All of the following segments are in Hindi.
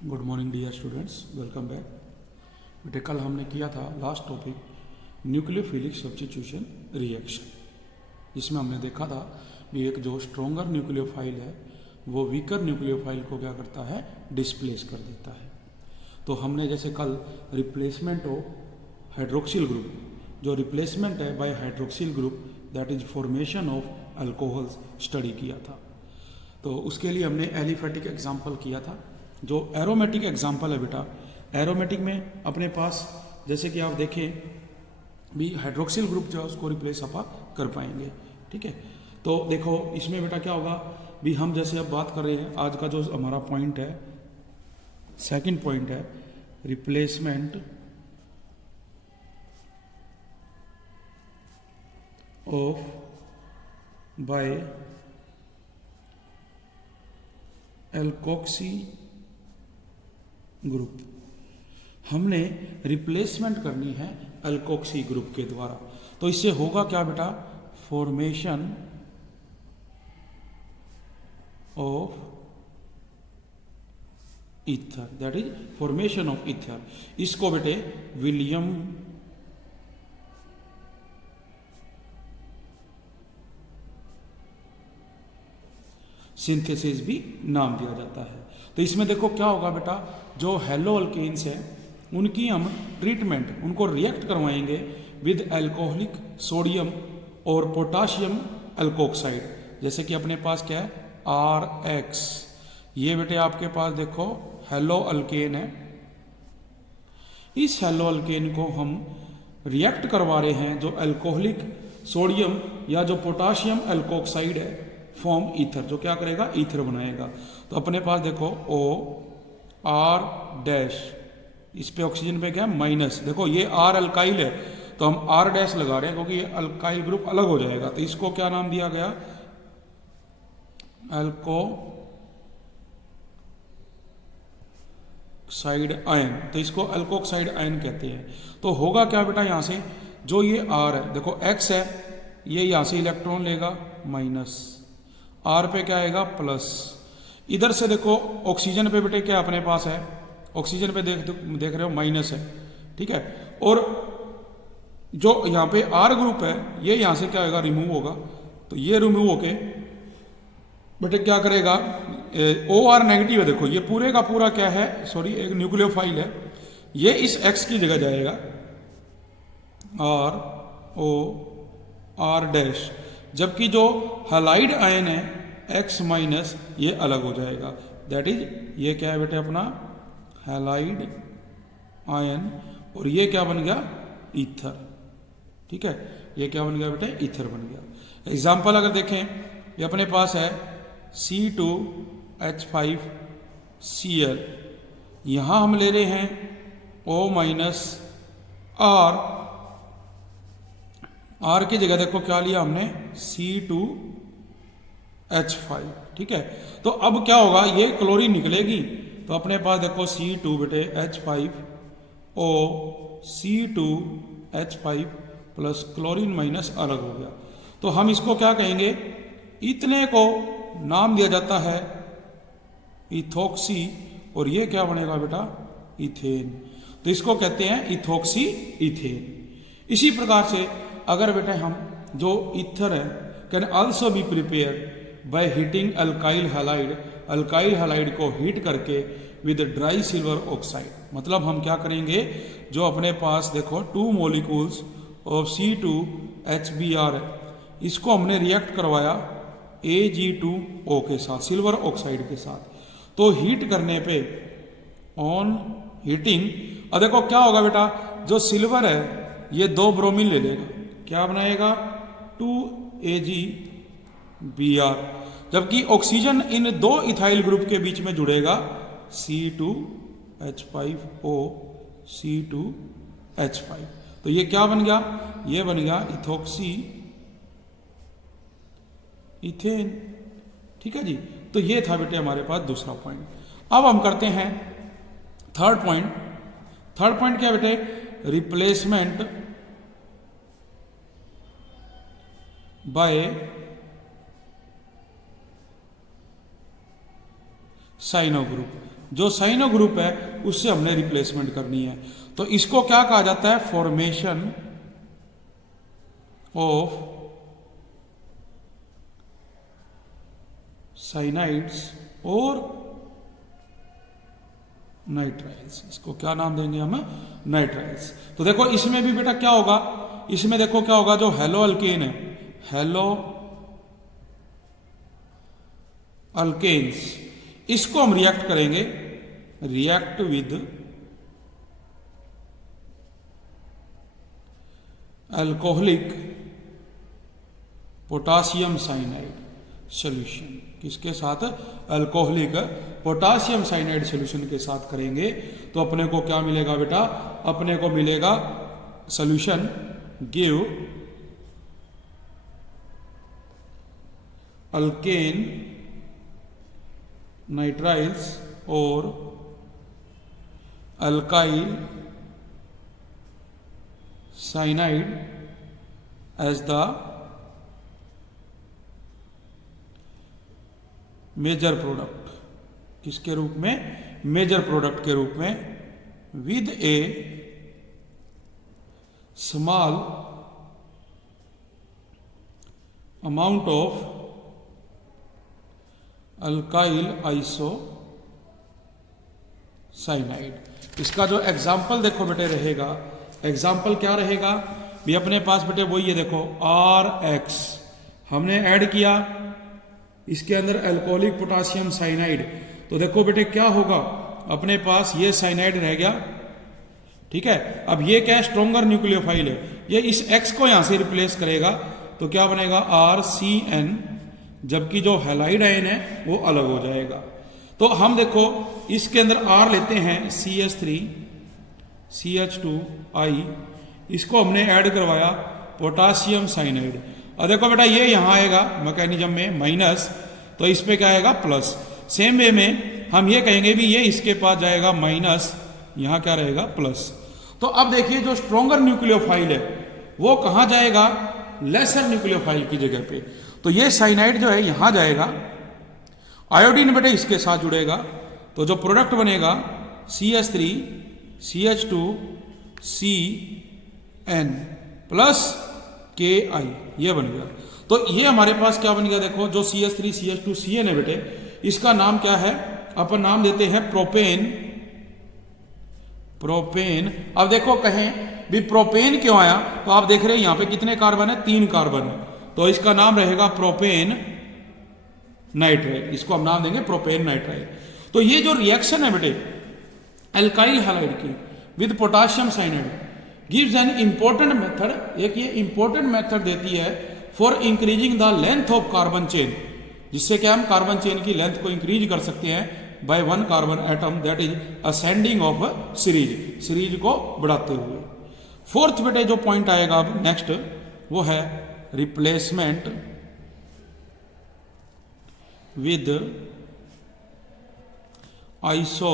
Good morning dear students, welcome back. बेटे कल हमने किया था last topic nucleophilic substitution reaction, जिसमें हमने देखा था कि एक जो स्ट्रोंगर न्यूक्लियोफाइल है वो वीकर न्यूक्लियोफाइल को क्या करता है, डिस्प्लेस कर देता है। तो हमने जैसे कल रिप्लेसमेंट ऑफ हाइड्रोक्सिल ग्रुप, जो रिप्लेसमेंट है by hydroxyl group that is formation of alcohols study किया था। तो उसके लिए हमने एलिफेटिक एग्जाम्पल किया था। जो एरोमेटिक एग्जाम्पल है बेटा, एरोमेटिक में अपने पास जैसे कि आप देखें भी हाइड्रोक्सिल ग्रुप जो है उसको रिप्लेस आप कर पाएंगे। ठीक है, तो देखो इसमें बेटा क्या होगा भी, हम जैसे अब बात कर रहे हैं, आज का जो हमारा पॉइंट है, सेकंड पॉइंट है replacement of by alkoxy group. हमने रिप्लेसमेंट करनी है एल्कोक्सी ग्रुप के द्वारा। तो इससे होगा क्या बेटा, formation of ether, that is formation of ether. इसको बेटे विलियम सिंथेसिस भी नाम दिया जाता है। तो इसमें देखो क्या होगा बेटा, जो हेलो अल्केन्स है उनकी हम ट्रीटमेंट, उनको रिएक्ट करवाएंगे विद अल्कोहलिक सोडियम और पोटाशियम अल्कोक्साइड। जैसे कि अपने पास क्या है, RX। ये बेटे आपके पास देखो हेलो अल्केन है। इस हेलो अल्केन को हम रिएक्ट करवा रहे हैं जो अल्कोहलिक सोडियम या जो पोटाशियम अल्कोक्साइड है, फॉर्म ईथर, जो क्या करेगा, ईथर बनाएगा। तो अपने पास देखो OR-, इस पे ऑक्सीजन पे क्या है, माइनस। देखो ये R अल्काइल है तो हम R- लगा रहे हैं क्योंकि ये अल्काइल ग्रुप अलग हो जाएगा। तो इसको क्या नाम दिया गया, अल्कोक्साइड आयन। तो इसको अल्कोक्साइड आयन कहते हैं। तो होगा क्या बेटा, यहां से जो ये R है, देखो X है, ये यहां से इलेक्ट्रॉन लेगा माइनस, R पे क्या आएगा प्लस। इधर से देखो ऑक्सीजन पे बेटे क्या अपने पास है, ऑक्सीजन पे देख रहे हो माइनस है। ठीक है, और जो यहाँ पे R ग्रुप है ये यहाँ से क्या होगा, रिमूव होगा। तो ये रिमूव होके बेटे क्या करेगा, OR नेगेटिव है। देखो ये पूरे का पूरा क्या है, सॉरी एक न्यूक्लियोफाइल है, ये इस X की जगह जाएगा ROR-, जबकि जो हैलाइड आयन है X- ये अलग हो जाएगा। दैट इज ये क्या है बेटे अपना हैलाइड आयन, और ये क्या बन गया, ईथर। ठीक है, ये क्या बन गया बेटे, ईथर बन गया। एग्जाम्पल अगर देखें, ये अपने पास है C2H5Cl, यहां हम ले रहे हैं O- R की जगह देखो क्या लिया हमने, C2H5। ठीक है, तो अब क्या होगा, ये क्लोरीन निकलेगी। तो अपने पास देखो C2 बेटे H5O C2H5 plus chlorine minus अलग हो गया। तो हम इसको क्या कहेंगे, इतने को नाम दिया जाता है इथोक्सी, और ये क्या बनेगा बेटा, इथेन। तो इसको कहते हैं इथोक्सी इथेन। इसी प्रकार से अगर बेटे हम जो ईथर है can also be prepare by heating alkyl halide, alkyl halide को हीट करके विद ड्राई सिल्वर ऑक्साइड। मतलब हम क्या करेंगे, जो अपने पास देखो 2 मॉलिक्यूल्स ऑफ C2HBr है, इसको हमने रिएक्ट करवाया Ag2O के साथ, सिल्वर ऑक्साइड के साथ। तो हीट करने पे ऑन हीटिंग, अब देखो क्या होगा बेटा, जो सिल्वर है ये 2 ब्रोमीन ले लेगा, क्या बनाएगा 2Ag-Br, जबकि ऑक्सीजन इन 2 इथाइल ग्रुप के बीच में जुड़ेगा C2H5O C2H5। तो ये क्या बन गया, ये बन गया इथोक्सी इथेन। ठीक है जी, तो ये था बेटे हमारे पास दूसरा पॉइंट। अब हम करते हैं थर्ड पॉइंट। थर्ड पॉइंट क्या बेटे, रिप्लेसमेंट बाय साइनो ग्रुप। जो साइनो ग्रुप है उससे हमने रिप्लेसमेंट करनी है। तो इसको क्या कहा जाता है, फॉर्मेशन ऑफ साइनाइड्स और नाइट्राइल्स। इसको क्या नाम देंगे हम, नाइट्राइल्स। तो देखो इसमें भी बेटा क्या होगा, इसमें देखो क्या होगा, जो हेलो अल्केन है, हेलो अल्केन्स, इसको हम रिएक्ट करेंगे, react with alcoholic potassium cyanide solution. किसके साथ, अल्कोहलिक पोटासियम साइनाइड सॉल्यूशन के साथ करेंगे। तो अपने को क्या मिलेगा बेटा, अपने को मिलेगा सॉल्यूशन गिव अल्केन नाइट्राइल्स और alkyl cyanide as the major product. किसके रूप में, मेजर प्रोडक्ट के रूप में, with a small amount of alkyl isocyanide. इसका जो एग्जाम्पल देखो बेटे रहेगा, एग्जाम्पल क्या रहेगा भी, अपने पास बेटे वही है, देखो RX हमने ऐड किया, इसके अंदर अल्कोहलिक पोटासियम साइनाइड। तो देखो बेटे क्या होगा, अपने पास ये साइनाइड रह गया, ठीक है। अब ये क्या है, स्ट्रोंगर न्यूक्लियोफाइल है, ये इस X को यहां से रिप्लेस करेगा, तो क्या बनेगा RCN, जबकि जो हैलाइड आयन है वो अलग हो जाएगा। तो हम देखो इसके अंदर R लेते हैं CH3 CH2I, इसको हमने ऐड करवाया पोटासियम साइनाइड। और देखो बेटा ये यहां आएगा मैकेनिज्म में माइनस, तो इस पे क्या आएगा प्लस। सेम वे में हम ये कहेंगे भी ये इसके पास जाएगा माइनस, यहां क्या रहेगा प्लस। तो अब देखिए जो स्ट्रोंगर न्यूक्लियोफाइल है वो कहां जाएगा, लेसर न्यूक्लियोफाइल की जगह पे। तो ये साइनाइड जो है यहां जाएगा, आयोडीन बेटे इसके साथ जुड़ेगा, तो जो प्रोडक्ट बनेगा CH3 CH2 CN plus KI, ये बन गया। तो ये हमारे पास क्या बन गया, देखो जो CH3 CH2 CN है बेटे, इसका नाम क्या है, अपन नाम देते हैं प्रोपेन। प्रोपेन, अब देखो कहें भी प्रोपेन क्यों आया, तो आप देख रहे हैं यहां पे कितने कार्बन है, 3 कार्बन है, तो इसका नाम रहेगा प्रोपेन नाइट्राइल। इसको हम नाम देंगे प्रोपेन नाइट्राइल। तो ये जो रिएक्शन है बेटे अल्काइल हैलाइड की with potassium cyanide gives an important method, एक ये इंपॉर्टेंट मेथड देती है for increasing the length of carbon chain, जिससे कि हम कार्बन चेन की लेंथ को इंक्रीज कर सकते हैं by 1 carbon atom, that is ascending of series, series को बढ़ाते हुए। फोर्थ बेटे जो पॉइंट आएगा अब नेक्स्ट, वो है replacement with iso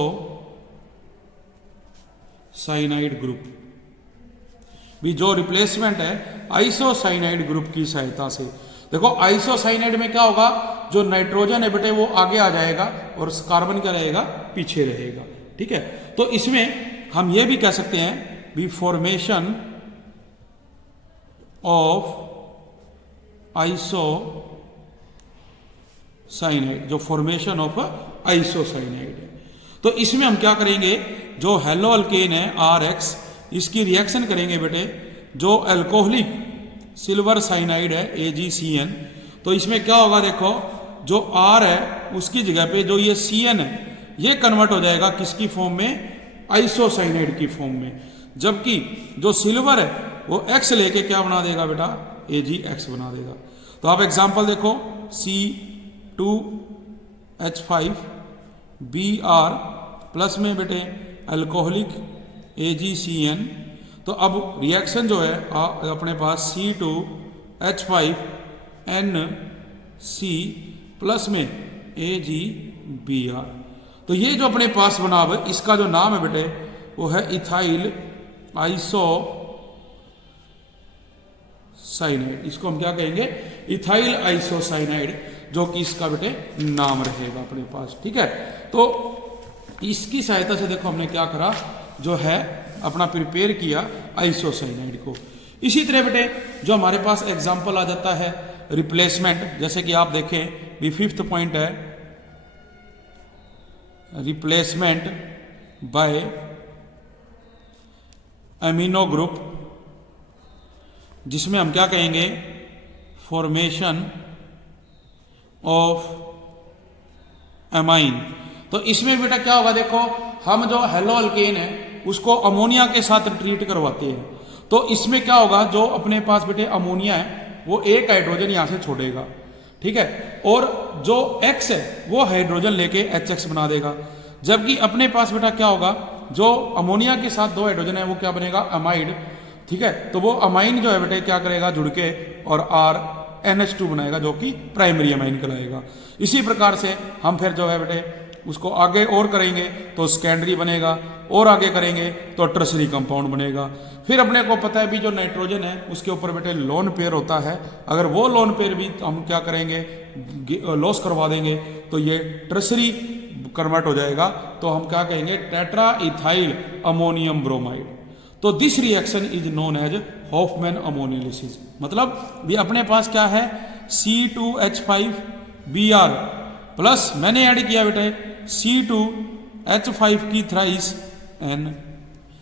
cyanide group. भी जो रिप्लेसमेंट है आइसोसाइनाइड ग्रुप की सहायता से। देखो आइसोसाइनाइड में क्या होगा, जो नाइट्रोजन है बेटे वो आगे आ जाएगा और कार्बन क्या रहेगा, पीछे रहेगा, ठीक है। तो इसमें हम ये भी कह सकते हैं भी फॉर्मेशन ऑफ आइसोसाइनाइड, जो फॉर्मेशन ऑफ आइसोसाइनाइड है। तो इसमें हम क्या करेंगे, जो हेलो अल्केन है RX, इसकी रिएक्शन करेंगे बेटे जो अल्कोहलिक सिल्वर साइनाइड है AgCN। तो इसमें क्या होगा, देखो जो R है उसकी जगह पे जो ये CN है ये कन्वर्ट हो जाएगा किसकी फॉर्म में, आइसोसाइनाइड की फॉर्म में, जबकि जो सिल्वर है वो X लेके क्या बना देगा बेटा, AgX बना देगा। तो आप एग्जांपल देखो C2H5 Br प्लस में बेटे अल्कोहलिक AgCN। तो अब रिएक्शन जो है अपने पास C2H5NC प्लस में AgBr। तो ये जो अपने पास बना हुआ है इसका जो नाम है बेटे वो है इथाइल आइसोसाइनाइड। इसको हम क्या कहेंगे, इथाइल आइसोसाइनाइड, जो कि इसका बेटे नाम रहेगा अपने पास, ठीक है। तो इसकी सहायता से देखो हमने क्या करा, जो है अपना प्रिपेयर किया आइसोसाइनाइड को। इसी तरह बेटे जो हमारे पास एग्जाम्पल आ जाता है रिप्लेसमेंट, जैसे कि आप देखें भी 5th पॉइंट है रिप्लेसमेंट बाय अमीनो ग्रुप, जिसमें हम क्या कहेंगे फॉर्मेशन ऑफ एमाइन। तो इसमें बेटा क्या होगा, देखो हम जो हेलो अल्केन है उसको अमोनिया के साथ ट्रीट करवाते हैं, तो इसमें क्या होगा, जो अपने पास बेटे अमोनिया है वो एक हाइड्रोजन यहां से छोड़ेगा, ठीक है, और जो X है वो हाइड्रोजन लेके HX बना देगा। जबकि अपने पास बेटा क्या होगा, जो अमोनिया के साथ 2 हाइड्रोजन है वो क्या बनेगा अमाइड, ठीक है, तो वो अमाइन जो है बेटे क्या करेगा जुड़ के और NH2 बनाएगा जो कि प्राइमरी अमाइन कहलाएगा। इसी प्रकार से हम फिर जो है बेटे उसको आगे और करेंगे तो सेकेंडरी बनेगा, और आगे करेंगे तो टर्सरी कंपाउंड बनेगा। फिर अपने को पता है भी जो नाइट्रोजन है उसके ऊपर बेटे लोन पेयर होता है, अगर वो लोन पेयर भी हम क्या करेंगे लॉस करवा देंगे तो ये टर्सरी कन्वर्ट हो जाएगा, तो हम क्या कहेंगे टेट्रा इथाइल अमोनियम ब्रोमाइड। तो this reaction is known as Hofmann ammonolysis. मतलब भी अपने पास क्या है C2H5Br प्लस मैंने ऐड किया बेटे C2H5 की थ्राइस N।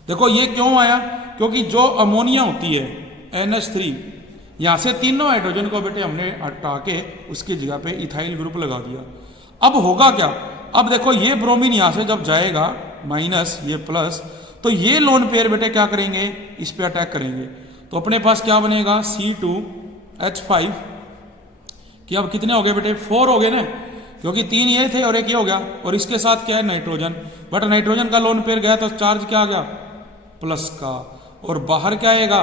देखो ये क्यों आया, क्योंकि जो अमोनिया होती है NH3, यहां से तीनों हाइड्रोजन को बेटे हमने हटा के उसकी जगह पे इथाइल ग्रुप लगा दिया। अब होगा क्या, अब देखो ये ब्रोमीन यहां से जब जाएगा माइनस ये प्लस, तो ये लोन पेयर बेटे क्या करेंगे इस पे अटैक करेंगे, तो अपने पास क्या बनेगा C2H5 कि अब कितने हो गए बेटे 4 हो गए ना, क्योंकि 3 ये थे और एक ये हो गया, और इसके साथ क्या है नाइट्रोजन, बट नाइट्रोजन का लोन पेयर गया तो चार्ज क्या आ गया प्लस का, और बाहर क्या आएगा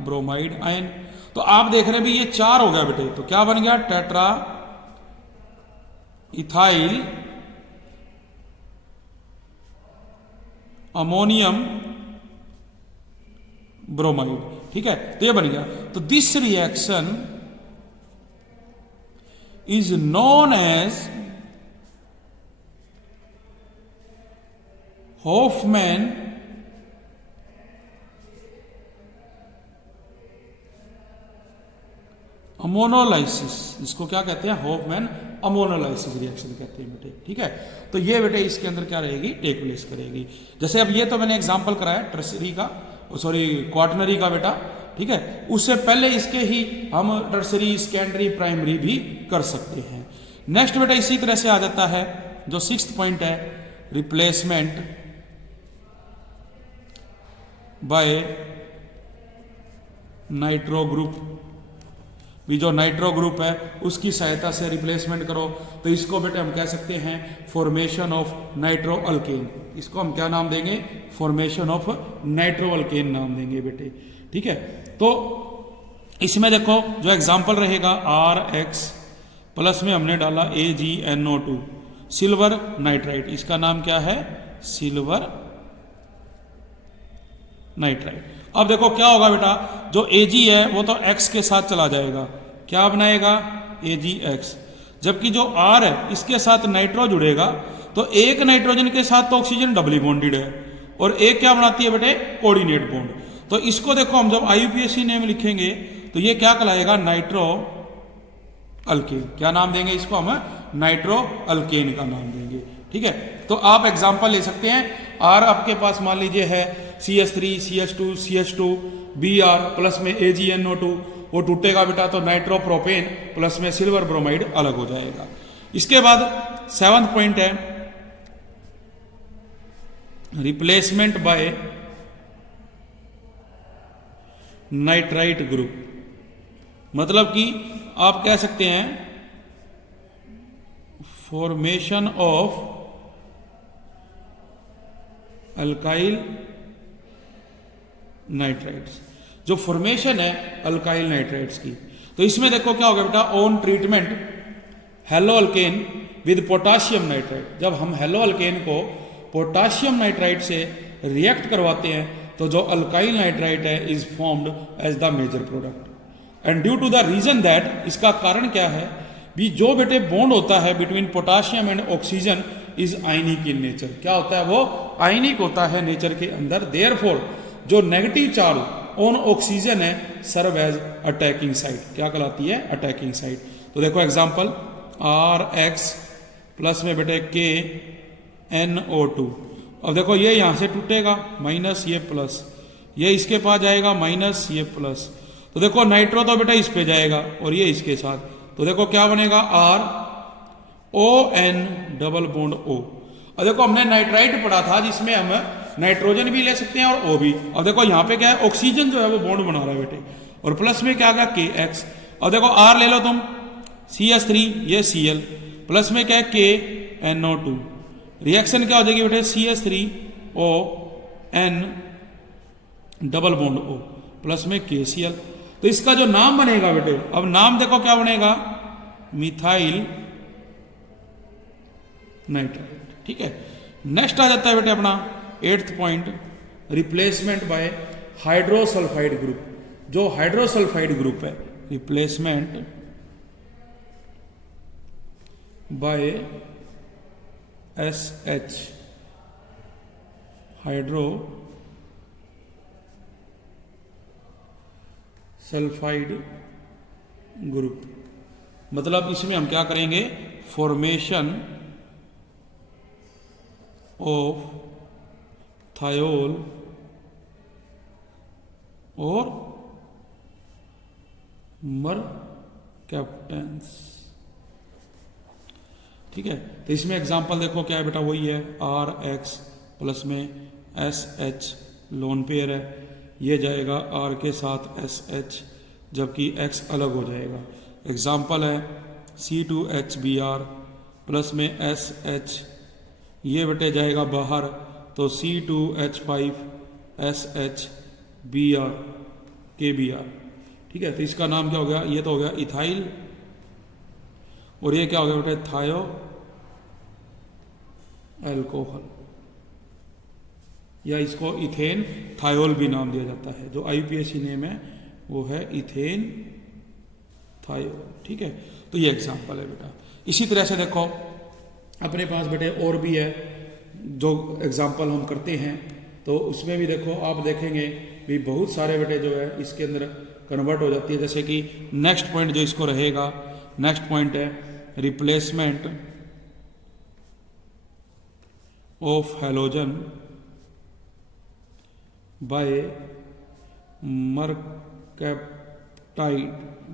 ब्रोमाइड आयन। तो आप देख रहे हैं भी ये 4 हो गया बेटे, तो क्या बन गया टेट्रा इथाइल अमोनियम ब्रोमाइड, ठीक है, तो ये बन गया। तो this reaction is known as Hofmann ammonolysis, इसको क्या कहते हैं हॉफमैन अमोनोलाइसिस रिएक्शन कहते हैं बेटे, ठीक है। तो ये बेटे इसके अंदर क्या रहेगी टेक प्लेस करेगी। जैसे अब ये तो मैंने एग्जांपल कराया टर्सरी का, सॉरी क्वाटनरी का बेटा, ठीक है, उससे पहले इसके ही हम टर्सरी सेकेंडरी प्राइमरी भी कर सकते हैं। नेक्स्ट बेटा इसी तरह से आ जाता है जो 6th पॉइंट है रिप्लेसमेंट बाय नाइट्रो ग्रुप। भी जो नाइट्रो ग्रुप है उसकी सहायता से रिप्लेसमेंट करो, तो इसको बेटे हम कह सकते हैं फॉर्मेशन ऑफ नाइट्रो अल्केन। इसको हम क्या नाम देंगे फॉर्मेशन ऑफ नाइट्रो अल्केन नाम देंगे बेटे, ठीक है। तो इसमें देखो जो एग्जांपल रहेगा RX प्लस में हमने डाला AgNO2 सिल्वर नाइट्राइट, इसका नाम क्या है सिल्वर नाइट्राइट। अब देखो क्या होगा बेटा, जो Ag है वो तो X के साथ चला जाएगा, क्या बनाएगा AgX, जबकि जो R है इसके साथ नाइट्रो जुड़ेगा, तो एक नाइट्रोजन के साथ तो ऑक्सीजन डबली बॉन्डेड है और एक क्या बनाती है बेटे कोऑर्डिनेट बॉन्ड। तो इसको देखो हम जब IUPAC नेम लिखेंगे तो ये क्या कहलाएगा नाइट्रो अल्केन। क्या नाम देंगे इसको हम नाइट्रो अल्केन का नाम देंगे, ठीक है। तो आप एग्जांपल ले सकते हैं, R आपके पास मान लीजिए है CH3 CH2 CH2 Br plus में AgNO2, वो टूटेगा बेटा तो नाइट्रो प्रोपेन प्लस में सिल्वर ब्रोमाइड अलग हो जाएगा। इसके बाद 7th पॉइंट है रिप्लेसमेंट बाय नाइट्राइट ग्रुप। मतलब कि आप कह सकते हैं फॉर्मेशन ऑफ अल्काइल नाइट्राइट्स। जो फॉर्मेशन है अल्काइल नाइट्राइट्स की, तो इसमें देखो क्या होगा बेटा on treatment halo alkane with potassium nitrite. जब हम हेलो अल्केन को पोटाशियम नाइट्राइट से रिएक्ट करवाते हैं तो जो अल्काइल नाइट्राइट है is formed as the major product, and due to the reason that, इसका कारण क्या है भी जो बेटे बॉन्ड होता है between potassium and oxygen is ionic in nature. क्या होता है वो? आयनिक होता है नेचर के अंदर। देयरफॉर जो नेगेटिव चार्ज ऑन ऑक्सीजन है सर्व एज अटैकिंग साइट। क्या कहलाती है? Attacking site. तो देखो एग्जांपल RX प्लस में बेटे KNO2। अब देखो ये यहां से टूटेगा माइनस, ये प्लस, ये इसके पास जाएगा माइनस, ये प्लस। तो देखो नाइट्रो तो बेटा इस पे जाएगा और ये इसके साथ, तो देखो क्या बनेगा RON डबल बॉन्ड O। अब देखो हमने नाइट्राइट पढ़ा था जिसमें हम नाइट्रोजन भी ले सकते हैं और O भी। अब देखो यहाँ पे क्या है, ऑक्सीजन जो है वो बॉन्ड बना रहा है बेटे, और प्लस में क्या आ गया KX। अब देखो R ले लो तुम, CH3 ये Cl, प्लस में क्या है KNO2। रिएक्शन क्या हो जाएगी बेटे? CH3ON double bond O plus में KCl। तो इसका जो नाम बनेगा बेटे, अब नाम देखो क्या बनेगा? Methyl nitrite. ठीक है, नेक्स्ट आ जाता है बेटे अपना 8th point, replacement bye hydrosulphide group. जो हाइड्रोसल्फाइड ग्रुप है, replacement bye SH hydro sulphide group. मतलब इसमें हम क्या करेंगे? फॉर्मेशन ऑफ थायोल और मरकैप्टेंस। ठीक है, तो इसमें एग्जांपल देखो क्या है बेटा? वही है RX प्लस में SH लोन पेयर है, ये जाएगा R के साथ SH, जबकि X अलग हो जाएगा। एग्जाम्पल है C2HBr प्लस में SH, ये बेटे जाएगा बाहर, तो C2H5SHBr KBr। ठीक है, तो इसका नाम क्या हो गया? ये तो हो गया इथाइल, और ये क्या हो गया बेटे? थायो अल्कोहल, या इसको इथेन थायोल भी नाम दिया जाता है। जो IUPAC नेम है वो है इथेन थायोल। ठीक है, तो ये एग्जांपल है बेटा। इसी तरह से देखो अपने पास बेटे और भी है जो एग्जांपल हम करते हैं, तो उसमें भी देखो आप देखेंगे भी बहुत सारे बेटे जो है इसके अंदर कन्वर्ट हो जाती है। जैसे कि नेक्स्ट पॉइंट जो इसको रहेगा, नेक्स्ट पॉइंट है रिप्लेसमेंट ऑफ हैलोजन बाय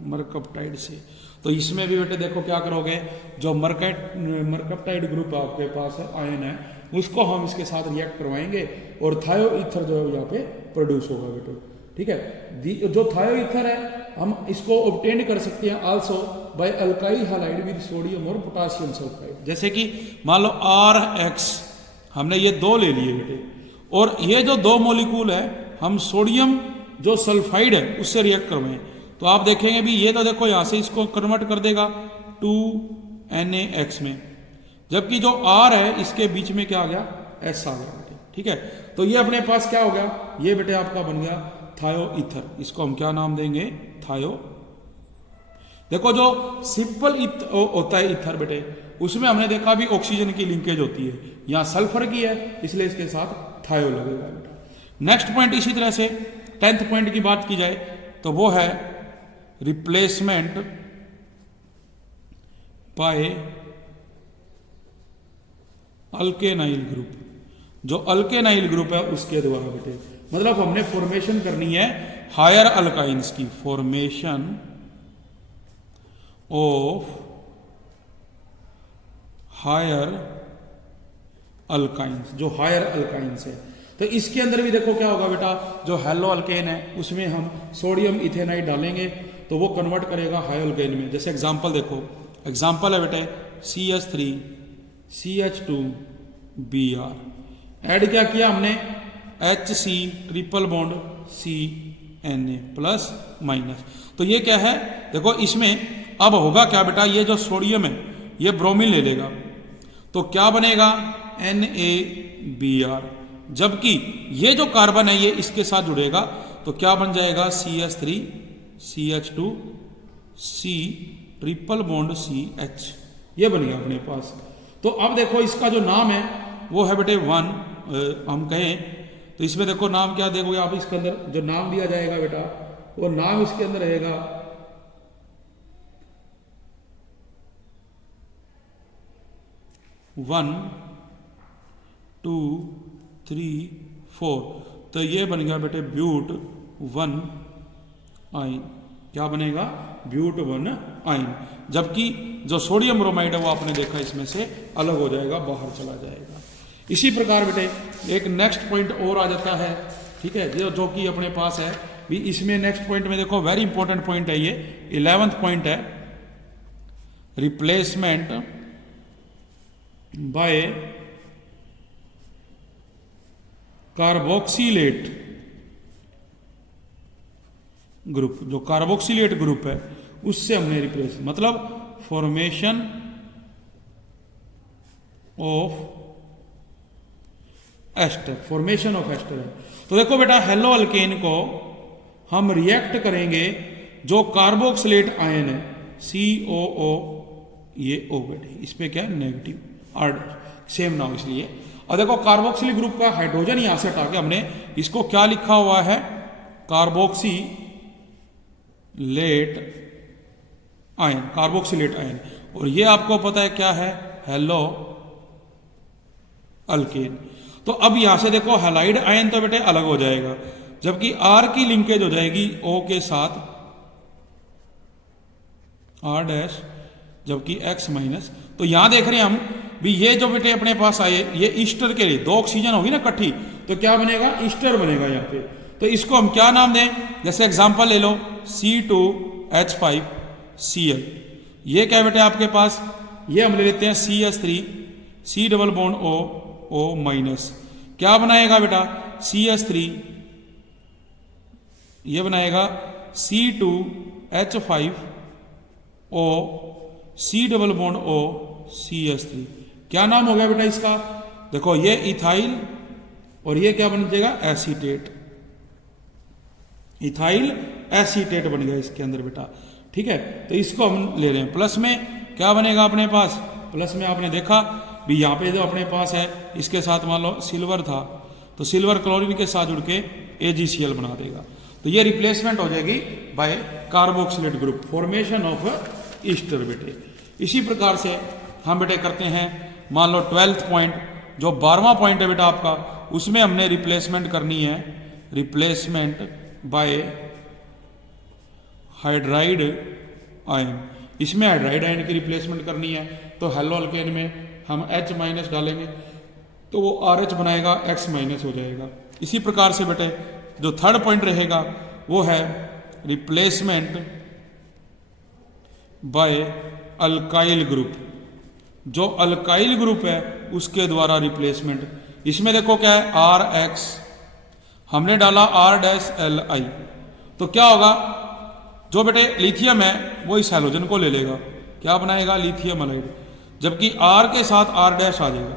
मरकप्टाइड से। तो इसमें भी बेटे देखो क्या करोगे? जो मरकप्टाइड ग्रुप आपके पास है, आयन है, उसको हम इसके साथ रिएक्ट करवाएंगे और थायो ईथर जो है यहाँ पे प्रोड्यूस होगा बेटे। ठीक है, जो थायो ईथर है हम इसको ऑब्टेन कर सकते हैं also by alkyl halide with sodium और पोटासियम सल्फाइड। जैसे कि मान लो RX हमने ये दो ले लिए बेटे, और ये जो दो मॉलिक्यूल है हम सोडियम जो सल्फाइड है उससे रिएक्ट करवाएं, तो आप देखेंगे भी ये तो देखो यहां से इसको कन्वर्ट कर देगा 2NaX में, जबकि जो R है इसके बीच में क्या आ गया? S आ गया बेटे। ठीक है, तो ये अपने पास क्या हो गया? ये बेटे आपका बन गया थायो ईथर। इसको हम क्या नाम देंगे? थायो। देखो जो सिंपल होता है ईथर बेटे, उसमें हमने देखा भी ऑक्सीजन की लिंकेज होती है, यहां सल्फर की है इसलिए इसके साथ थायो लगेगा बेटा। नेक्स्ट पॉइंट इसी तरह से 10th पॉइंट की बात की जाए तो वो है रिप्लेसमेंट बाय अल्केनाइल ग्रुप। जो अल्केनाइल ग्रुप है उसके द्वारा बेटे, मतलब हमने फॉर्मेशन करनी है हायर अल्काइंस की, फॉर्मेशन ऑफ हायर अल्काइंस। जो हायर अल्काइंस है तो इसके अंदर भी देखो क्या होगा बेटा? जो हेलो अल्केन है उसमें हम सोडियम इथेनाइड डालेंगे तो वो कन्वर्ट करेगा हाई अल्केन में। जैसे एग्जांपल देखो, एग्जांपल है बेटे CH3CH2Br, ऐड क्या किया हमने? HC triple bond CNA plus minus. तो ये क्या है? देखो इसमें अब होगा क्या बेटा? ये जो सोडियम है ये ब्रोमीन ले लेगा, तो क्या बनेगा? NaBr, जबकि ये जो कार्बन है ये इसके साथ जुड़ेगा तो क्या बन जाएगा? CH3CH2C ट्रिपल बॉन्ड CH, ये बन गया अपने पास। तो अब देखो इसका जो नाम है वो है बेटे 1, हम कहें तो इसमें देखो नाम क्या देखोगे आप, इसके अंदर जो नाम दिया जाएगा बेटा वो नाम इसके अंदर रहेगा 1 2 3 4, तो ये बन गया बेटे ब्यूट 1 आइन। क्या बनेगा? ब्यूट 1 आइन। जबकि जो सोडियम ब्रोमाइड है वो आपने देखा इसमें से अलग हो जाएगा, बाहर चला जाएगा। इसी प्रकार बेटे एक नेक्स्ट पॉइंट और आ जाता है, ठीक है, जो कि अपने पास है भी। इसमें नेक्स्ट पॉइंट में देखो वेरी इंपॉर्टेंट पॉइंट है, ये 11th पॉइंट है, रिप्लेसमेंट बाय कार्बोक्सिलेट ग्रुप। जो कार्बोक्सिलेट ग्रुप है उससे हमने रिप्लेस, मतलब formation of ester, formation of ester है। तो देखो बेटा हेलो अल्केन को हम रिएक्ट करेंगे जो कार्बोक्सिलेट आयन है COO, ये O बेटे, इस पे क्या है नेगेटिव आर सेम ना हो इसलिए। और देखो कार्बोक्सिल ग्रुप का हाइड्रोजन यहां से हटा के हमने इसको क्या लिखा हुआ है, कार्बोक्सिलेट आयन, कार्बोक्सिलेट आयन। और ये आपको पता है क्या है, हेलो अल्केन। तो अब यहां से देखो हैलाइड आयन तो बेटे अलग हो जाएगा, जबकि R की लिंकेज हो जाएगी O के साथ R', जबकि X माइनस। तो यहां देख रहे हैं हम भी ये जो बेटे अपने पास आए ये ईस्टर के लिए 2 ऑक्सीजन होगी ना इकट्ठी, तो क्या बनेगा, ईस्टर बनेगा यहाँ पे। तो इसको हम क्या नाम दें, जैसे एग्जांपल ले लो C2H5Cl। ये क्या बेटे आपके पास, ये हम ले लेते हैं CH3 C double bond O minus. क्या बनाएगा बेटा CH3, ये बनाएगा C2H5O C double bond O CH3। क्या नाम हो गया बेटा इसका, देखो ये इथाइल और ये क्या बन जाएगा एसीटेट, इथाइल एसीटेट बन गया इसके अंदर बेटा, ठीक है। तो इसको हम ले रहे हैं प्लस में, क्या बनेगा अपने पास, प्लस में आपने देखा भी यहाँ पे जो अपने पास है इसके साथ मान लो सिल्वर था तो सिल्वर क्लोरीन के साथ जुड़ के AgCl बना देगा। तो ये रिप्लेसमेंट हो जाएगी by carboxylate group, formation of ester बेटे। इसी प्रकार से हम बेटे करते हैं, मान लो 12th पॉइंट, जो 12वां पॉइंट है बेटा आपका, उसमें हमने रिप्लेसमेंट करनी है, रिप्लेसमेंट बाय हाइड्राइड आयन। इसमें हाइड्राइड आयन की रिप्लेसमेंट करनी है, तो हेलो अल्केन में हम H माइनस डालेंगे तो वो RH बनाएगा, X माइनस हो जाएगा। इसी प्रकार से बेटे जो 3rd पॉइंट रहेगा वो है रिप्लेसमेंट बाय अल्काइल ग्रुप। जो अल्काइल ग्रुप है उसके द्वारा रिप्लेसमेंट। इसमें देखो क्या है RX, हमने डाला R'Li, तो क्या होगा, जो बेटे लिथियम है वो इस हैलोजन को ले लेगा, क्या बनाएगा लिथियम हाइड्राइड, जबकि R के साथ R' आ जाएगा।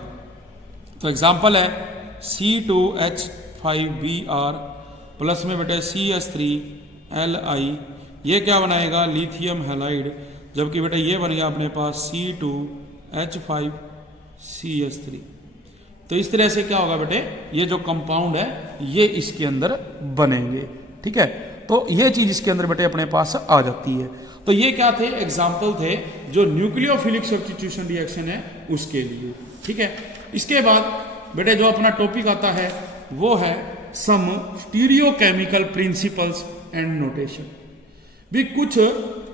तो एग्जाम्पल है C2H5Br प्लस में बेटे CH3Li, ये क्या बनाएगा लिथियम हैलाइड, जबकि बेटे ये बन गया अपने पास C2H5CH3। तो इस तरह से क्या होगा बेटे, ये जो कंपाउंड है ये इसके अंदर बनेंगे, ठीक है। तो ये चीज इसके अंदर बेटे अपने पास आ जाती है। तो ये क्या थे, एग्जाम्पल थे जो न्यूक्लियोफिलिक सब्स्टिट्यूशन रिएक्शन है उसके लिए, ठीक है। इसके बाद बेटे जो अपना टॉपिक आता है वो है सम स्टीरियोकेमिकल प्रिंसिपल्स एंड नोटेशन। भी कुछ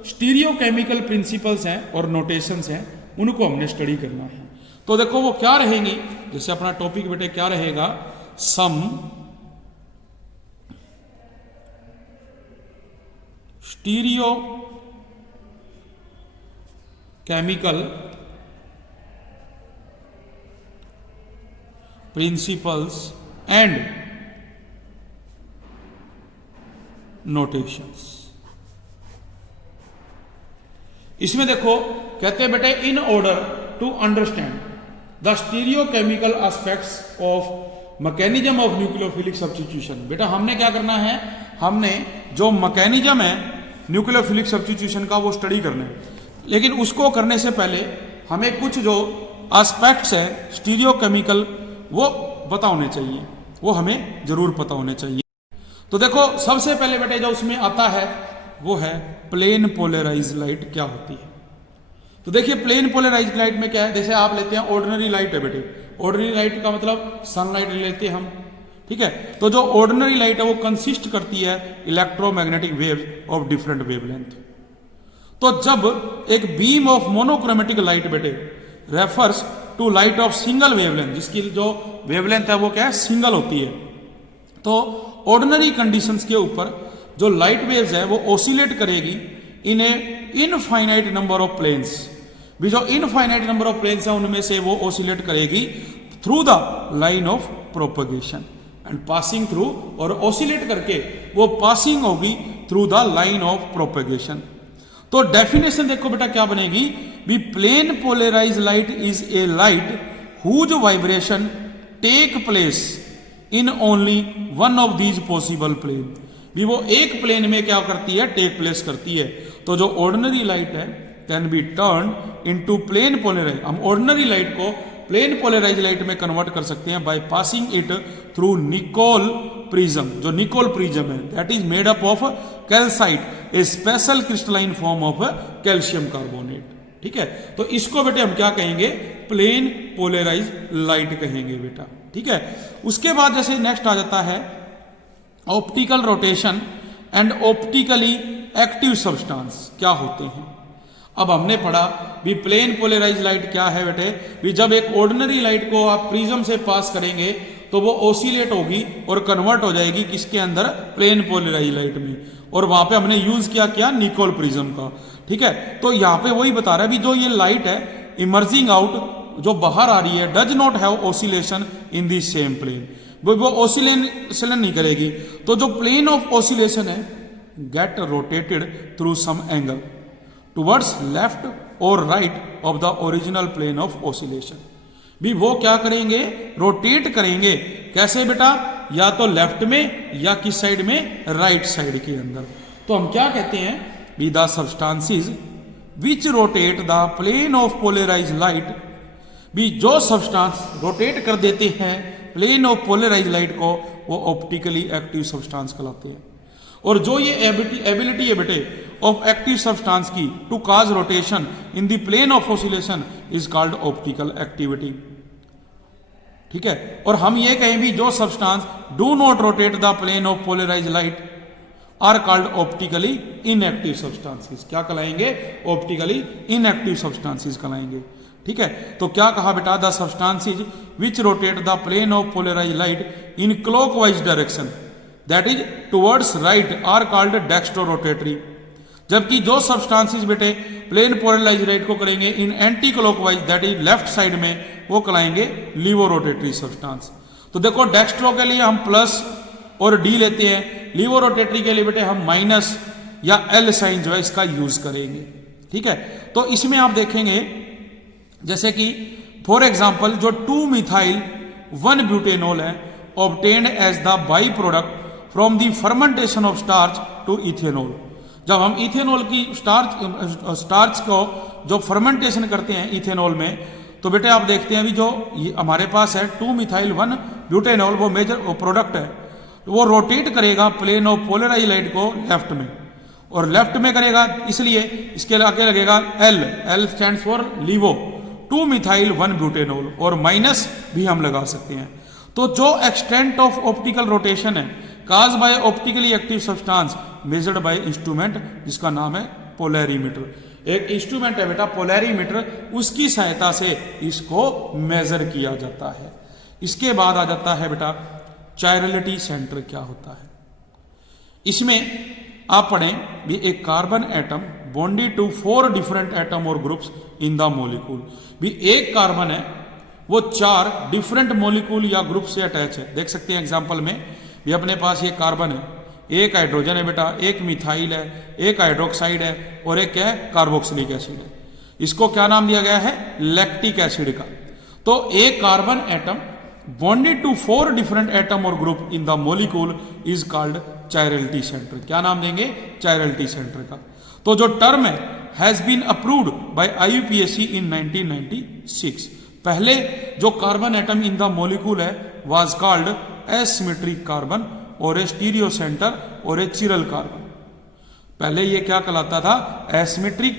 स्टीरियोकेमिकल प्रिंसिपल्स हैं और नोटेशंस हैं, उनको हमने स्टडी करना है। तो देखो वो क्या रहेंगी, जैसे अपना टॉपिक बेटे क्या रहेगा, some stereo chemical principles and notations. इसमें देखो कहते हैं बेटे in order to understand the stereochemical aspects of mechanism of nucleophilic substitution. बेटा हमने क्या करना है, हमने जो मैकेनिज्म है न्यूक्लियोफिलिक सब्स्टिट्यूशन का वो स्टडी करना है। लेकिन उसको करने से पहले हमें कुछ जो एस्पेक्ट्स है स्टीरियोकेमिकल वो पता होने चाहिए, वो हमें जरूर पता होने चाहिए। तो देखो सबसे पहले बेटे जो उसमें आता है वो है प्लेन पोलराइज लाइट क्या होती है। तो देखिए प्लेन पोलराइज लाइट में क्या है, जैसे आप लेते हैं ऑर्डिनरी लाइट है बेटे, ऑर्डिनरी लाइट का मतलब सनलाइट लेते हैं हम, ठीक है। तो जो ऑर्डिनरी लाइट है वो कंसिस्ट करती है electromagnetic waves of different wavelength. तो जब एक बीम ऑफ मोनोक्रोमेटिक लाइट बेटे refers to light of single wavelength, जिसकी जो वेवलेंथ है वो क्या है सिंगल होती है, तो ऑर्डिनरी कंडीशंस के ऊपर जो लाइट वेव्स है वो ऑसिलेट करेगी इन ए इनफाइनाइट नंबर ऑफ प्लेन्स। भी जो इनफाइनाइट नंबर ऑफ प्लेन्स है उनमें से वो ऑसिलेट करेगी through the line of propagation and passing through, और ऑसिलेट करके वो पासिंग होगी through the line of propagation. तो डेफिनेशन देखो बेटा क्या बनेगी, बी plane polarise light is a light whose vibration take place in only one of these possible plane. भी वो एक प्लेन में क्या करती है, टेक प्लेस करती है। तो जो ऑर्डिनरी लाइट है can be turn into plane polarise, हम ऑर्डिनरी लाइट को प्लेन पोलराइज लाइट में कन्वर्ट कर सकते हैं by passing it through Nicol prism. जो निकोल प्रिज्म है that is made up of calcite, a special crystalline form of calcium carbonate, ठीक है। तो इसको बेटे हम क्या कहेंगे, प्लेन पोलराइज लाइट कहेंगे बेटा, ठीक है। उसके बाद जैसे नेक्स्ट आ जाता है optical rotation and optically active substance क्या होते हैं। अब हमने पढ़ा भी प्लेन पोलराइज लाइट क्या है बेटे, भी जब एक ऑर्डिनरी लाइट को आप प्रिज्म से पास करेंगे तो वो ऑसिलेट होगी और कन्वर्ट हो जाएगी किसके अंदर, प्लेन पोलराइज लाइट में, और वहां पे हमने यूज किया क्या, निकोल प्रिज्म का, ठीक है। तो यहाँ पे वही बता रहा है भी जो ये लाइट है इमर्जिंग आउट जो बाहर आ रही है does not have oscillation in the same plane, वो ऑसिलेशन नहीं करेगी। तो जो प्लेन ऑफ ऑसिलेशन है get rotated through some angle towards left और right of the original plane of oscillation. भी वो क्या करेंगे, रोटेट करेंगे, कैसे बेटा, या तो लेफ्ट में या किस साइड में, राइट साइड के अंदर। तो हम क्या कहते हैं, बी the substances which rotate the plane of polarise light, भी जो सब्सटेंस रोटेट कर देते हैं प्लेन ऑफ पोलराइज लाइट को वो ऑप्टिकली एक्टिव सब्सटेंस कहलाते हैं। और जो ये एबिलिटी है बेटे ऑफ एक्टिव सब्सटेंस की to cause rotation in the plane of oscillation is called optical activity, ठीक है। और हम ये कहें भी जो substance do not rotate the plane of polarise light are called optically inactive substances, क्या कहलाएंगे, ऑप्टिकली इनएक्टिव सब्सटेंसेस कहलाएंगे, ठीक है। तो क्या कहा बेटा, the substances which rotate the plane of polarise light in clockwise direction that is towards right are called dextrorotatory. जबकि जो सब्सटेंसेस बेटे प्लेन पोलराइज लाइट को करेंगे in anticlockwise that is left side में, वो कहलाएंगे लीवो रोटेटरी सब्सटेंस। तो देखो डेक्स्ट्रो के लिए हम प्लस और डी लेते हैं, लीवो रोटेटरी के लिए बेटे हम माइनस या एल साइन जो है इसका यूज करेंगे, ठीक है। तो इसमें आप देखेंगे जैसे कि फॉर एग्जाम्पल जो 2 मिथाइल 1 ब्यूटेनॉल है obtained as the by product from the fermentation of starch to ethanol. जब हम इथेनॉल की स्टार्च को जो फर्मेंटेशन करते हैं इथेनॉल में, तो बेटे आप देखते हैं अभी जो हमारे पास है 2 मिथाइल 1 ब्यूटेनॉल, वो मेजर प्रोडक्ट है, वो रोटेट करेगा प्लेन ऑफ पोलराइज लाइट को लेफ्ट में, और लेफ्ट में करेगा इसलिए इसके आगे लगेगा L, L stands for levo, 2 methyl 1 butanol, और माइनस भी हम लगा सकते हैं। तो जो एक्सटेंट ऑफ ऑप्टिकल रोटेशन है cause by optically active substance measured by instrument जिसका नाम है पोलैरीमीटर। एक इंस्ट्रूमेंट है बेटा पोलैरीमीटर, उसकी सहायता से इसको मेजर किया जाता है। इसके बाद आ जाता है बेटा चायरलिटी सेंटर क्या होता है। इसमें आप पढ़ें भी एक carbon atom bonded to 4 different atom और ग्रुप्स इन द मॉलिक्यूल। भी एक कार्बन है वो 4 डिफरेंट मॉलिक्यूल या ग्रुप से अटैच है। देख सकते हैं एग्जांपल में भी अपने पास ये कार्बन है, एक हाइड्रोजन है बेटा, एक मिथाइल है, एक हाइड्रोक्साइड है और एक है कार्बोक्सिलिक एसिड है। इसको क्या नाम दिया गया है, लैक्टिक एसिड का। तो एक carbon atom bonded to 4 different atom और group in the molecule is called chirality centre. क्या नाम देंगे, चायरलिटी सेंटर का। तो जो टर्म है has been approved by IUPAC in 1996। पहले जो carbon atom in the molecule है वाज कॉल्ड एसिमेट्रिक कार्बन और ए स्टीरियो सेंटर और ए चिरल कार्बन। पहले ये क्या कहलाता था, एसिमेट्रिक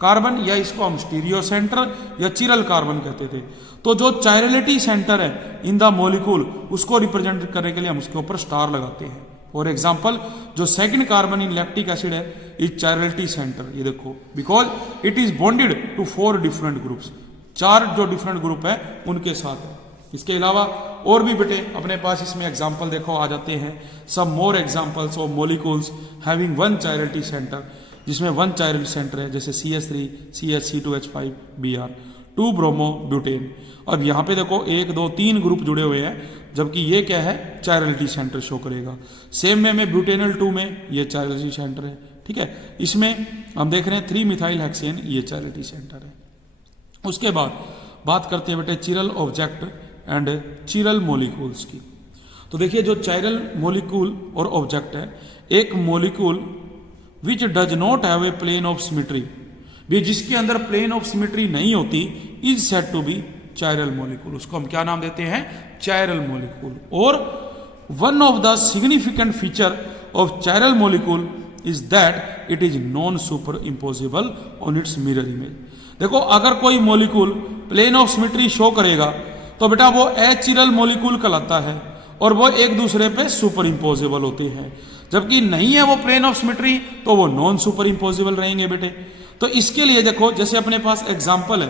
कार्बन, या इसको हम स्टीरियो सेंटर या चिरल कार्बन कहते थे। तो जो चायरलिटी सेंटर है इन द मॉलिक्यूल उसको रिप्रेजेंट करने के लिए हम उसके ऊपर स्टार लगाते हैं। फॉर एग्जाम्पल जो second carbon in lactic acid है इज चायरलिटी सेंटर, ये देखो, because it is bonded to 4 different groups, 4 जो डिफरेंट ग्रुप है उनके साथ है। इसके अलावा और भी बेटे अपने पास इसमें एग्जाम्पल देखो आ जाते हैं, some more examples of molecules having 1 chirality centre, जिसमें 1 चायरलिटी सेंटर है, जैसे CH3 CH2H5 Br, 2 bromo butane. अब यहाँ पे देखो 1 2 3 ग्रुप जुड़े हुए हैं, जबकि ये क्या है, चायरलिटी सेंटर शो करेगा। सेम में ब्यूटेनल 2 में ये चायरलिटी सेंटर है, ठीक है। इसमें हम देख रहे हैं 3 मिथाइल हेक्सेन, ये चायरलिटी सेंटर है। उसके बाद बात करते हैं बेटे chiral object and chiral molecules की। तो देखिए जो चायरल मॉलिक्यूल और ऑब्जेक्ट है, एक molecule which does not have a plane of symmetry, भी जिसके अंदर प्लेन ऑफ सिमेट्री नहीं होती, is said to be chiral molecule, उसको हम क्या नाम देते हैं, चायरल मॉलिक्यूल। और one of the significant feature of chiral molecule is that it is non superimposable on its mirror image. देखो अगर कोई molecule plane of symmetry show करेगा तो बेटा वो एचिरल मॉलिक्यूल कहलाता है और वो एक दूसरे पे सुपर इम्पोजिबल होते हैं, जबकि नहीं है वो प्लेन ऑफ सिमेट्री तो वो नॉन सुपर इम्पोजिबल रहेंगे बेटे। तो इसके लिए देखो जैसे अपने पास एग्जाम्पल है,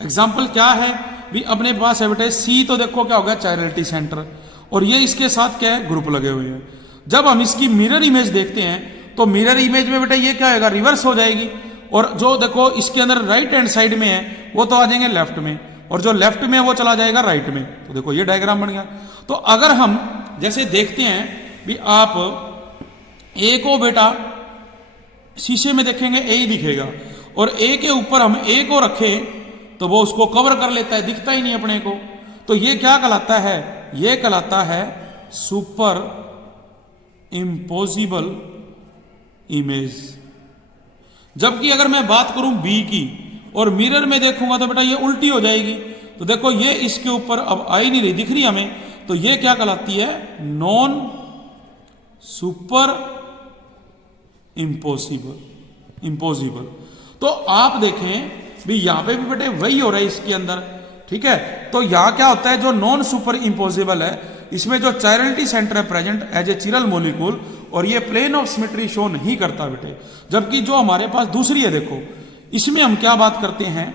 एग्जाम्पल क्या है भी अपने पास है बेटे C, तो देखो क्या होगा, चायरलिटी सेंटर, और ये इसके साथ क्या है, ग्रुप लगे हुए हैं। जब हम इसकी मिरर इमेज देखते हैं तो मिरर इमेज में बेटा ये क्या होगा, रिवर्स हो जाएगी, और जो देखो इसके अंदर राइट हैंड साइड में है वो तो आ जाएंगे लेफ्ट में, और जो लेफ्ट में वो चला जाएगा राइट में। तो देखो ये डायग्राम बन गया। तो अगर हम जैसे देखते हैं भी आप A को बेटा शीशे में देखेंगे A ही दिखेगा, और A के ऊपर हम A को रखें तो वो उसको कवर कर लेता है, दिखता ही नहीं अपने को। तो ये क्या कहलाता है, ये कहलाता है सुपर इम्पोजिबल इमेज। जबकि अगर मैं बात करूं B की और मिरर में देखूंगा तो बेटा ये उल्टी हो जाएगी। तो देखो ये इसके ऊपर अब आ ही नहीं रही, दिख रही हमें, तो ये क्या कहलाती है, नॉन सुपर इम्पोजिबल। तो आप देखें भी यहां पे भी बेटे वही हो रहा है इसके अंदर, ठीक है। तो यहां क्या होता है, जो नॉन सुपर इम्पोजिबल है इसमें जो चायरलिटी सेंटर है present as a chiral molecule, और ये प्लेन ऑफ सिमेट्री शो नहीं करता बेटे। जबकि जो हमारे पास दूसरी है, देखो इसमें हम क्या बात करते हैं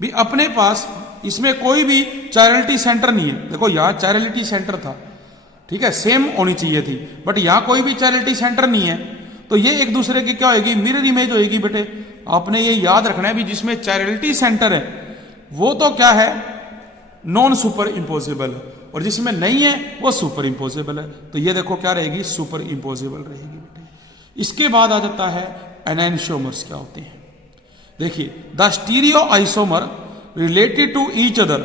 भी अपने पास इसमें कोई भी चायरलिटी सेंटर नहीं है। देखो यहां चायरलिटी सेंटर था, ठीक है, सेम होनी चाहिए थी, बट यहां कोई भी चायरलिटी सेंटर नहीं है। तो ये एक दूसरे की क्या होगी, मिरर इमेज होगी बेटे। आपने ये याद रखना है भी जिसमें चायरलिटी सेंटर है वो तो क्या है, नॉन सुपर इम्पोजिबल है, और जिसमें नहीं है वो सुपर इम्पोजिबल है। तो ये देखो क्या रहेगी, सुपर इम्पोजिबल रहेगी बेटे। इसके बाद आ जाता है एनेंशियोमर्स क्या होते हैं। देखिए the stereo isomer related to each other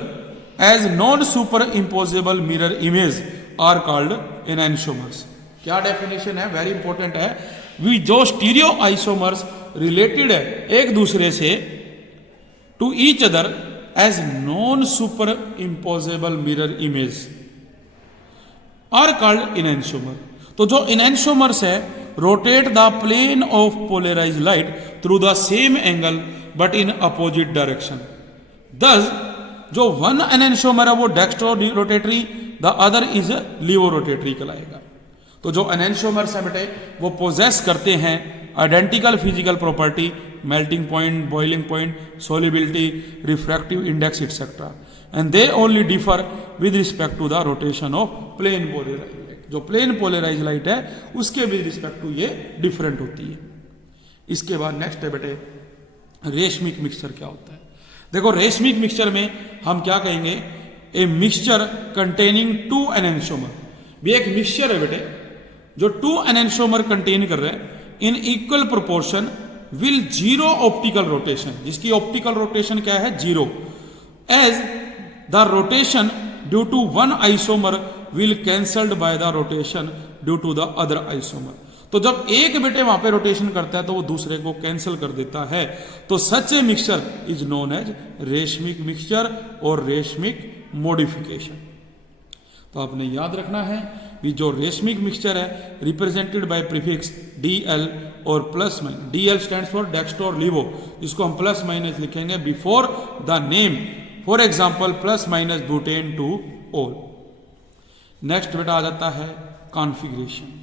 as non superimposable mirror image are called enantiomers. क्या डेफिनेशन है, वेरी इंपॉर्टेंट है। वी जो स्टीरियो आइसोमर्स रिलेटेड है एक दूसरे से to each other as non superimposable mirror image are called enantiomer. तो जो एनेंशियोमर्स है rotate the plane of polarised light through the same angle but in opposite direction. Thus जो वन एनेंशियोमर है वो dextro rotatory, the other is laevo rotatory कहलाएगा। तो जो एनेंशियोमर्स है बेटे वो पोजेस करते हैं identical physical property, melting point, boiling point, solubility, refractive index etcetera, and they only differ with respect to the rotation of plane polarised light. जो प्लेन पोलराइज्ड लाइट है उसके विद रिस्पेक्ट टू ये डिफरेंट होती है। इसके बाद नेक्स्ट है बेटे रेशमिक मिक्सचर क्या होता है। देखो रेशमिक मिक्सचर में हम क्या कहेंगे, ए मिक्सचर कंटेनिंग 2 एनेंशियोमर। भी एक मिक्सचर है बेटे जो 2 एनेंशियोमर कंटेन कर रहे हैं in equal proportion will 0 optical rotation, जिसकी ऑप्टिकल रोटेशन क्या है, 0, as the rotation due to one isomer will cancelled by the rotation due to the other isomer. तो जब एक बेटे वहां पे रोटेशन करता है तो वो दूसरे को कैंसिल कर देता है। तो such a mixture is known as racemic mixture और रेशमिक मॉडिफिकेशन। तो आपने याद रखना है कि जो रेशमिक मिक्सचर है रिप्रेजेंटेड बाय प्रीफिक्स DL और plus minus. DL stands for dextro और लीवो, इसको हम प्लस माइनस लिखेंगे before the name. For example plus minus butan two ol. Next बेटा आ जाता है कॉन्फ़िगरेशन।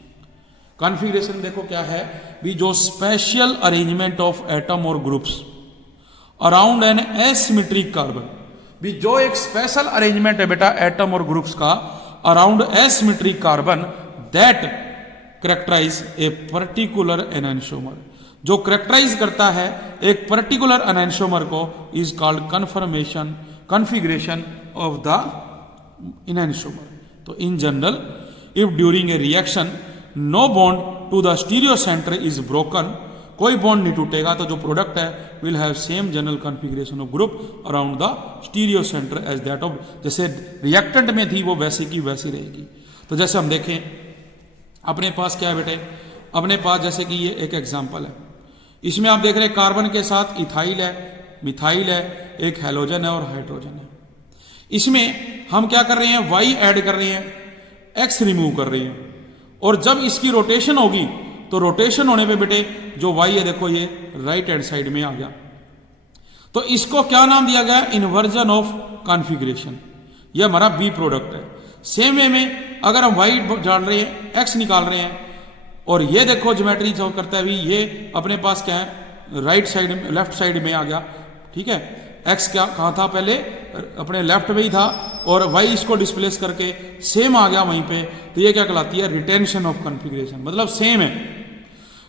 कॉन्फ़िगरेशन देखो क्या है भी, जो स्पेशल अरेंजमेंट ऑफ एटम और groups around an asymmetric carbon. भी जो एक स्पेशल अरेंजमेंट है बेटा एटम और ग्रुप्स का around asymmetric carbon that characterise a particular enantiomer. जो करेक्टराइज करता है एक पर्टिकुलर एनांशोमर को is called configuration of the enantiomer. तो in general if during a reaction no bond to the stereo centre is broken, कोई बॉन्ड नहीं टूटेगा तो जो प्रोडक्ट है will have same general configuration of group around the stereo centre as that of, जैसे रिएक्टेंट में थी वो वैसे की वैसी रहेगी। तो जैसे हम देखें अपने पास क्या है बेटे, अपने पास जैसे कि ये एक एग्जांपल है, इसमें आप देख रहे हैं कार्बन के साथ इथाइल है, मिथाइल है, एक हैलोजन है और हाइड्रोजन है। इसमें हम क्या कर रहे हैं, Y ऐड कर रहे हैं, X रिमूव कर रहे हैं, और जब इसकी रोटेशन होगी तो रोटेशन होने पे बेटे जो Y है देखो ये राइट हैंड साइड में आ गया। तो इसको क्या नाम दिया गया, इन्वर्जन ऑफ कॉन्फ़िगरेशन। ये हमारा B प्रोडक्ट है। सेम वे में अगर हम Y डाल रहे हैं, X निकाल रहे हैं, और ये देखो ज्योमेट्री जो करता है भी, ये अपने पास क्या है राइट साइड में, लेफ्ट साइड में आ गया। ठीक है, X क्या कहाँ था पहले, अपने लेफ्ट में ही था, और Y इसको डिस्प्लेस करके सेम आ गया वहीं पे। तो ये क्या कहलाती है, रिटेंशन ऑफ कॉन्फ़िगरेशन, मतलब सेम है।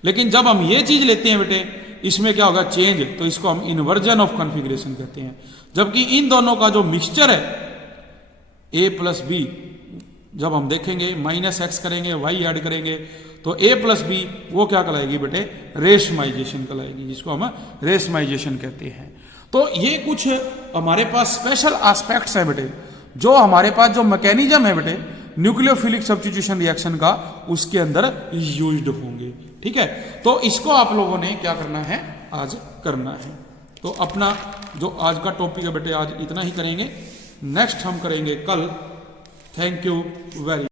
लेकिन जब हम ये चीज लेते हैं बेटे, इसमें क्या होगा चेंज, तो इसको हम इन्वर्जन ऑफ कॉन्फ़िगरेशन कहते हैं। जबकि इन दोनों का जो मिक्सचर है A प्लस B, जब हम देखेंगे -X करेंगे, Y ऐड करेंगे, तो A प्लस B वो क्या कहलाएगी बेटे, रेशमाइजेशन कहलाएगी, जिसको हम रेशमाइजेशन कहते हैं। तो ये कुछ हमारे पास स्पेशल एस्पेक्ट्स है बेटे, जो हमारे पास जो मैकेनिज्म है बेटे न्यूक्लियोफिलिक सब्स्टिट्यूशन रिएक्शन का, उसके अंदर यूज्ड होंगे। ठीक है, तो इसको आप लोगों ने क्या करना है, आज करना है। तो अपना जो आज का टॉपिक है बेटे आज इतना ही करेंगे, नेक्स्ट हम करेंगे कल। Thank you very